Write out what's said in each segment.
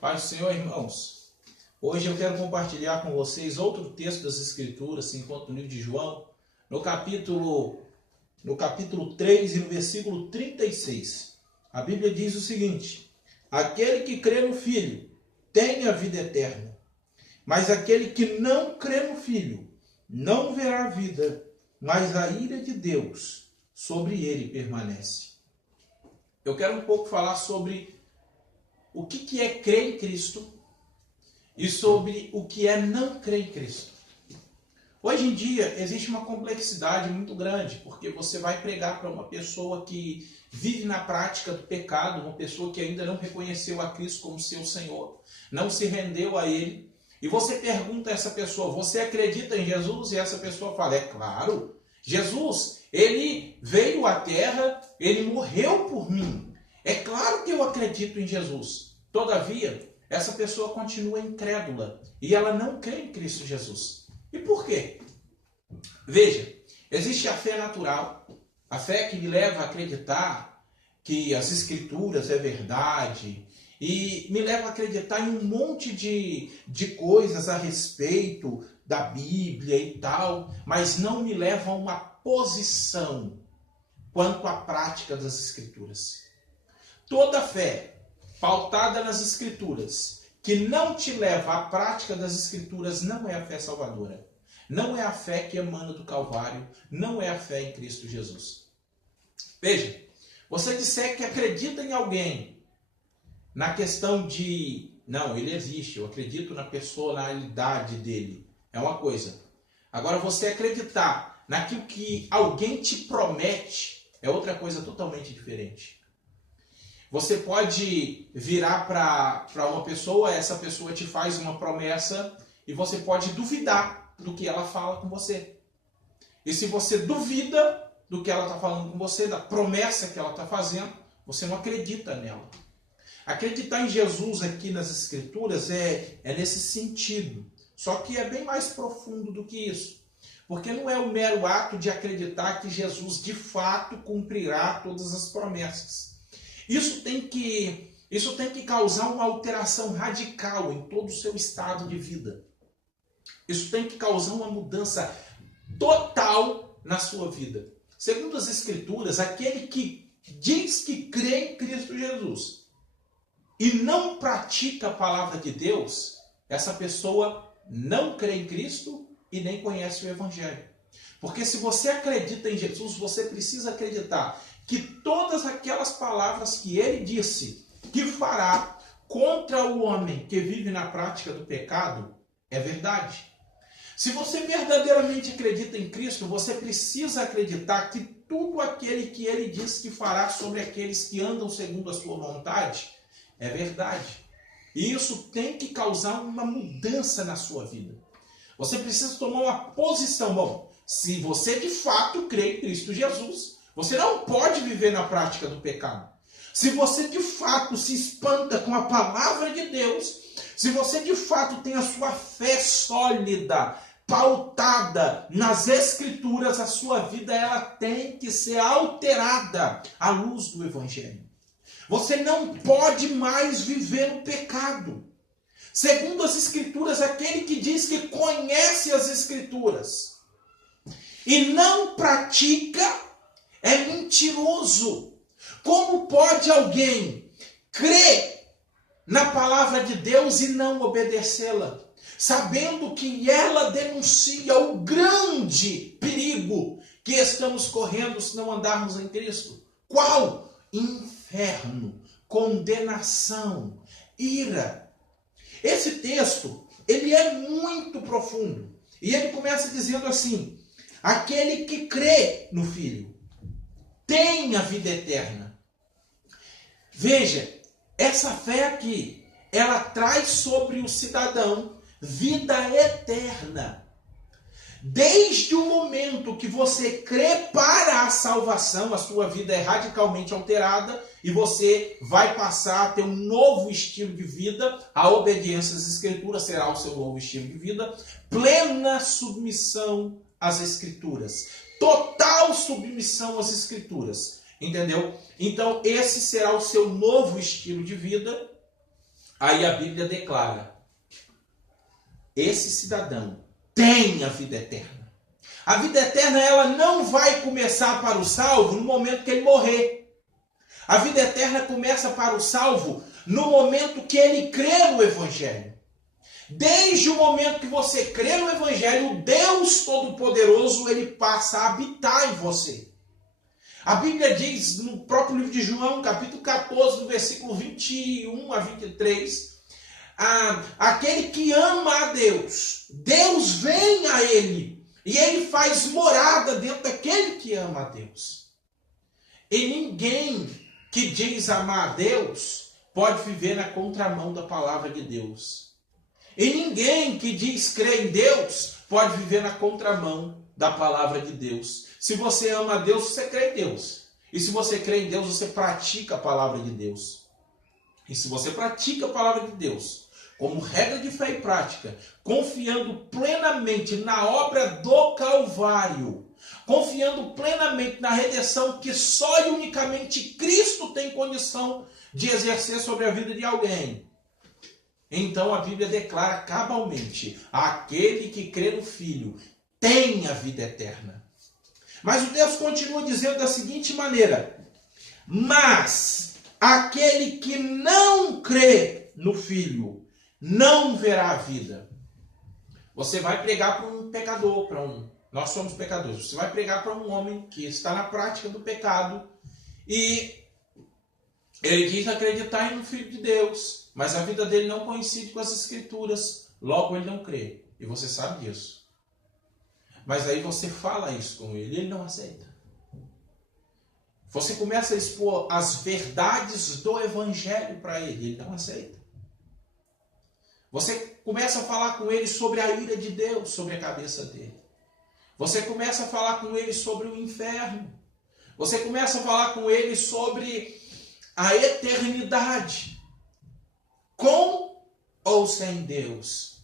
Paz do Senhor, irmãos. Hoje eu quero compartilhar com vocês outro texto das Escrituras, se encontra no livro de João, no capítulo 3 e no versículo 36. A Bíblia diz o seguinte: aquele que crê no Filho tem a vida eterna, mas aquele que não crê no Filho não verá a vida, mas a ira de Deus sobre ele permanece. Eu quero um pouco falar sobre o que é crer em Cristo e sobre o que é não crer em Cristo. Hoje em dia existe uma complexidade muito grande, porque você vai pregar para uma pessoa que vive na prática do pecado, uma pessoa que ainda não reconheceu a Cristo como seu Senhor, não se rendeu a Ele, e você pergunta a essa pessoa: você acredita em Jesus? E essa pessoa fala: é claro, Jesus, Ele veio à terra, Ele morreu por mim. É claro que eu acredito em Jesus. Todavia, essa pessoa continua incrédula e ela não crê em Cristo Jesus. E por quê? Veja, existe a fé natural, a fé que me leva a acreditar que as Escrituras é verdade e me leva a acreditar em um monte de coisas a respeito da Bíblia e tal, mas não me leva a uma posição quanto à prática das Escrituras. Toda fé pautada nas Escrituras, que não te leva à prática das Escrituras, não é a fé salvadora. Não é a fé que emana do Calvário, não é a fé em Cristo Jesus. Veja, você disser que acredita em alguém na questão de, não, ele existe, eu acredito na personalidade dele, é uma coisa. Agora, você acreditar naquilo que alguém te promete é outra coisa totalmente diferente. Você pode virar para uma pessoa, essa pessoa te faz uma promessa e você pode duvidar do que ela fala com você. E se você duvida do que ela está falando com você, da promessa que ela está fazendo, você não acredita nela. Acreditar em Jesus aqui nas Escrituras é nesse sentido. Só que é bem mais profundo do que isso. Porque não é o mero ato de acreditar que Jesus de fato cumprirá todas as promessas. Isso tem que causar uma alteração radical em todo o seu estado de vida. Isso tem que causar uma mudança total na sua vida. Segundo as Escrituras, aquele que diz que crê em Cristo Jesus e não pratica a palavra de Deus, essa pessoa não crê em Cristo e nem conhece o Evangelho. Porque se você acredita em Jesus, você precisa acreditar que todas aquelas palavras que ele disse que fará contra o homem que vive na prática do pecado é verdade. Se você verdadeiramente acredita em Cristo, você precisa acreditar que tudo aquele que ele diz que fará sobre aqueles que andam segundo a sua vontade é verdade. E isso tem que causar uma mudança na sua vida. Você precisa tomar uma posição. Bom, se você de fato crê em Cristo Jesus, você não pode viver na prática do pecado. Se você de fato se espanta com a palavra de Deus, se você de fato tem a sua fé sólida, pautada nas Escrituras, a sua vida ela tem que ser alterada à luz do Evangelho. Você não pode mais viver no pecado. Segundo as Escrituras, aquele que diz que conhece as Escrituras e não pratica é mentiroso. Como pode alguém crer na palavra de Deus e não obedecê-la, sabendo que ela denuncia o grande perigo que estamos correndo se não andarmos em Cristo? Qual? Inferno, condenação, ira. Esse texto, ele é muito profundo. E ele começa dizendo assim: aquele que crê no Filho tem a vida eterna. Veja, essa fé aqui, ela traz sobre o cidadão vida eterna. Desde o momento que você crê para a salvação, a sua vida é radicalmente alterada e você vai passar a ter um novo estilo de vida. A obediência às Escrituras será o seu novo estilo de vida. Plena submissão às Escrituras. Total submissão às Escrituras. Entendeu? Então, esse será o seu novo estilo de vida. Aí a Bíblia declara: esse cidadão tem a vida eterna. A vida eterna, ela não vai começar para o salvo no momento que ele morrer. A vida eterna começa para o salvo no momento que ele crê no Evangelho. Desde o momento que você crê no Evangelho, o Deus Todo-Poderoso, ele passa a habitar em você. A Bíblia diz no próprio livro de João, capítulo 14, no versículo 21 a 23, aquele que ama a Deus, Deus vem a ele e ele faz morada dentro daquele que ama a Deus. E ninguém que diz amar a Deus pode viver na contramão da palavra de Deus. E ninguém que diz crer em Deus pode viver na contramão da palavra de Deus. Se você ama a Deus, você crê em Deus. E se você crê em Deus, você pratica a palavra de Deus. E se você pratica a palavra de Deus como regra de fé e prática, confiando plenamente na obra do Calvário, confiando plenamente na redenção que só e unicamente Cristo tem condição de exercer sobre a vida de alguém, então a Bíblia declara cabalmente: aquele que crê no Filho tem a vida eterna. Mas o texto continua dizendo da seguinte maneira: mas aquele que não crê no Filho não verá a vida. Você vai pregar para um pecador, nós somos pecadores. Você vai pregar para um homem que está na prática do pecado e ele diz acreditar no Filho de Deus, mas a vida dele não coincide com as Escrituras, logo ele não crê. E você sabe disso. Mas aí você fala isso com ele e ele não aceita. Você começa a expor as verdades do Evangelho para ele, ele não aceita. Você começa a falar com ele sobre a ira de Deus sobre a cabeça dele. Você começa a falar com ele sobre o inferno. Você começa a falar com ele sobre a eternidade, com ou sem Deus.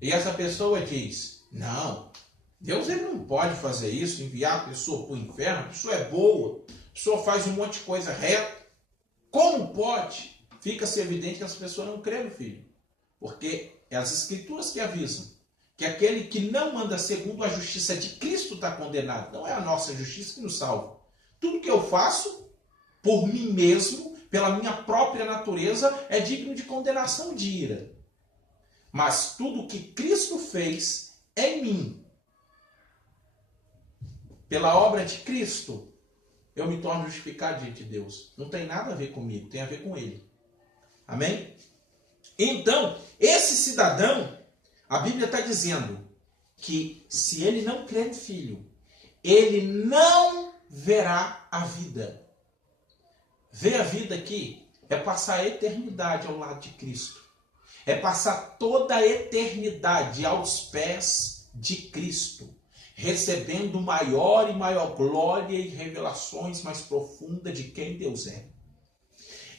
E essa pessoa diz: não, Deus ele não pode fazer isso, enviar a pessoa para o inferno, a pessoa é boa, a pessoa faz um monte de coisa reta. Como pode? Fica-se evidente que essa pessoa não crê no Filho. Porque é as Escrituras que avisam que aquele que não anda segundo a justiça de Cristo está condenado. Não é a nossa justiça que nos salva. Tudo que eu faço por mim mesmo, pela minha própria natureza, é digno de condenação e de ira. Mas tudo que Cristo fez em mim, pela obra de Cristo, eu me torno justificado diante de Deus. Não tem nada a ver comigo, tem a ver com Ele. Amém? Então, esse cidadão, a Bíblia está dizendo que se ele não crer no Filho, ele não verá a vida. Ver a vida aqui é passar a eternidade ao lado de Cristo. É passar toda a eternidade aos pés de Cristo, recebendo maior e maior glória e revelações mais profundas de quem Deus é.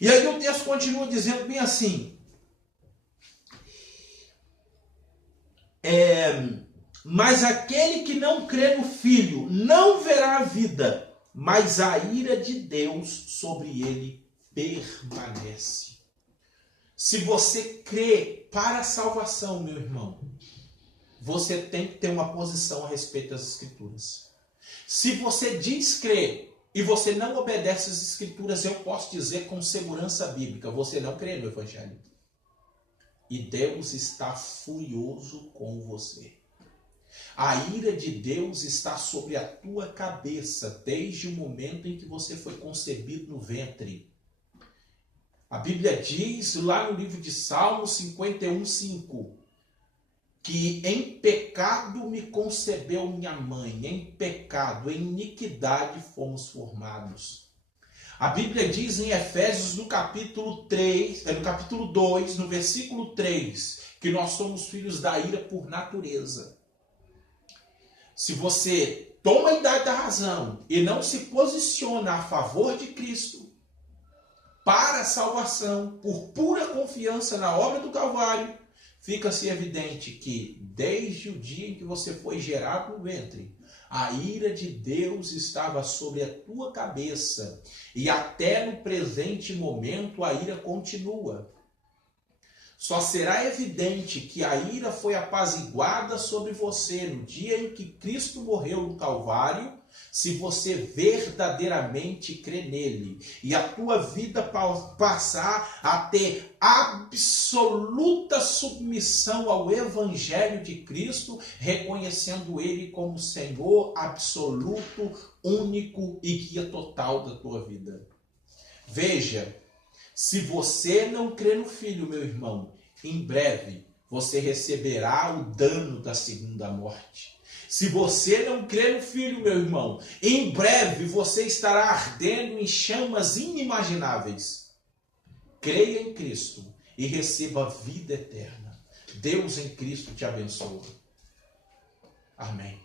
E aí o texto continua dizendo bem assim: mas aquele que não crê no Filho não verá a vida, mas a ira de Deus sobre ele permanece. Se você crê para a salvação, meu irmão, você tem que ter uma posição a respeito das Escrituras. Se você diz crer e você não obedece às Escrituras, eu posso dizer com segurança bíblica, você não crê no Evangelho. E Deus está furioso com você. A ira de Deus está sobre a tua cabeça desde o momento em que você foi concebido no ventre. A Bíblia diz lá no livro de Salmos 51:5 que em pecado me concebeu minha mãe, em pecado, em iniquidade fomos formados. A Bíblia diz em Efésios no capítulo 2, no versículo 3, que nós somos filhos da ira por natureza. Se você toma a idade da razão e não se posiciona a favor de Cristo para a salvação, por pura confiança na obra do Calvário, fica-se evidente que desde o dia em que você foi gerado no ventre, a ira de Deus estava sobre a tua cabeça e até no presente momento a ira continua. Só será evidente que a ira foi apaziguada sobre você no dia em que Cristo morreu no Calvário, se você verdadeiramente crê nele e a tua vida passar a ter absoluta submissão ao Evangelho de Cristo, reconhecendo ele como Senhor absoluto, único e guia total da tua vida. Veja, se você não crê no Filho, meu irmão, em breve você receberá o dano da segunda morte. Se você não crê no Filho, meu irmão, em breve você estará ardendo em chamas inimagináveis. Creia em Cristo e receba a vida eterna. Deus em Cristo te abençoe. Amém.